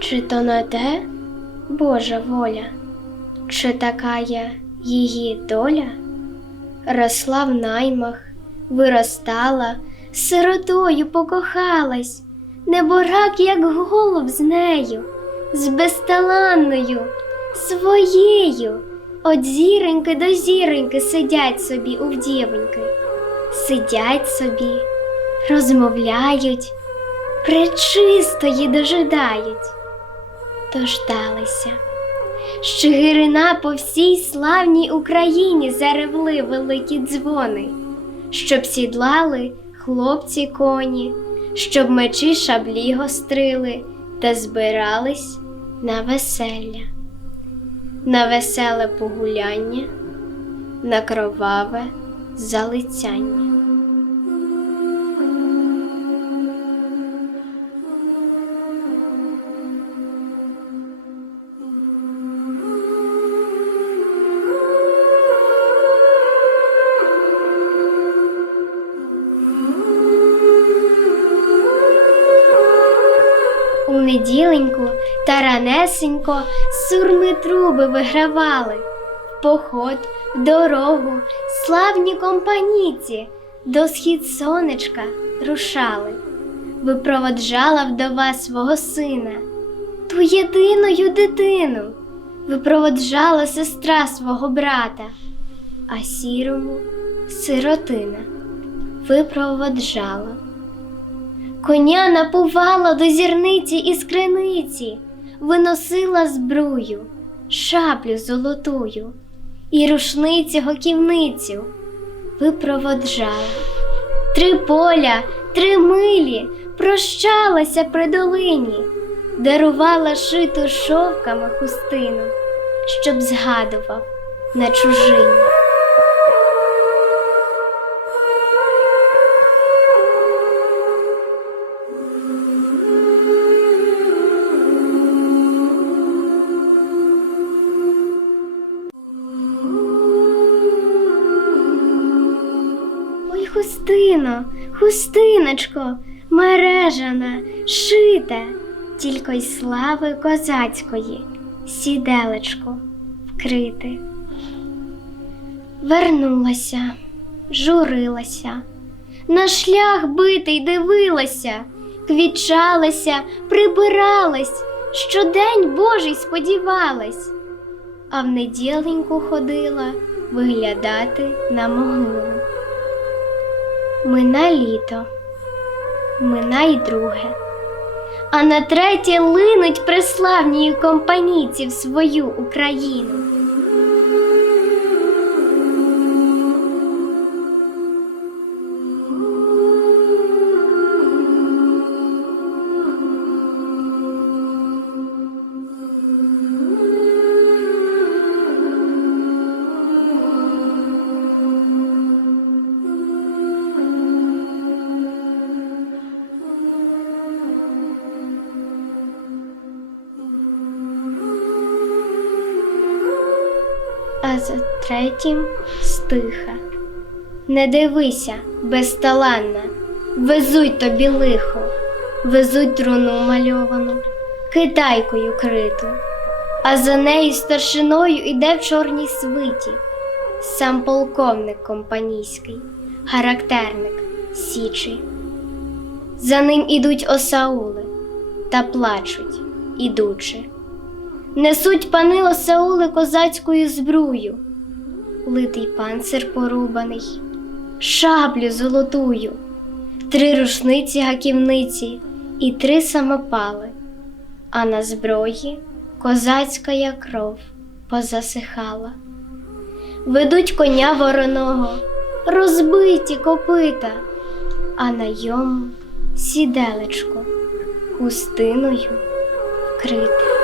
Чи то на те Божа воля, чи така є її доля? Росла в наймах, виростала, сиротою покохалась, неборак, як голуб з нею, з безталанною, своєю. От зіроньки до зіроньки сидять собі у вдівоньки, сидять собі, розмовляють, пречистої дожидають. Дождалися. Щигирина по всій славній Україні заревли великі дзвони, щоб сідлали хлопці коні, щоб мечі шаблі гострили та збирались на веселля, на веселе погуляння, на кроваве залицяння. У неділеньку та ранесенько сурми труби вигравали, в поход, в дорогу, славні компаніці до схід сонечка рушали. Випроводжала вдова свого сина, ту єдиною дитину, випроводжала сестра свого брата, а сірому сиротина випроводжала. Коня напувала до зірниці і скриниці, виносила збрую, шаблю золотую і рушниці гоківницю випроводжала. Три поля, три милі прощалася при долині, дарувала шиту шовками хустину, щоб згадував на чужині. Хустино, хустиночко, мережана, шите, тільки й слави козацької, сіделечко вкрите. Вернулася, журилася, на шлях битий дивилася, квічалася, прибиралась, щодень Божий сподівалась, а в неділеньку ходила виглядати на могилу. Мина літо, мина й друге, а на третє линуть преславні компанійці в свою Україну. А за третім стиха. Не дивися, безталанна, везуть тобі лихо, везуть труну мальовану, китайкою криту, а за нею старшиною іде в чорній свиті, сам полковник компанійський, характерник Січі. За ним ідуть осаули та плачуть, ідучи. Несуть пани осаули козацькою збрую, литий панцир порубаний, шаблю золотую, три рушниці гаківниці і три самопали, а на зброї козацька кров позасихала. Ведуть коня вороного, розбиті копита, а на йому сіделечко хустиною вкрите.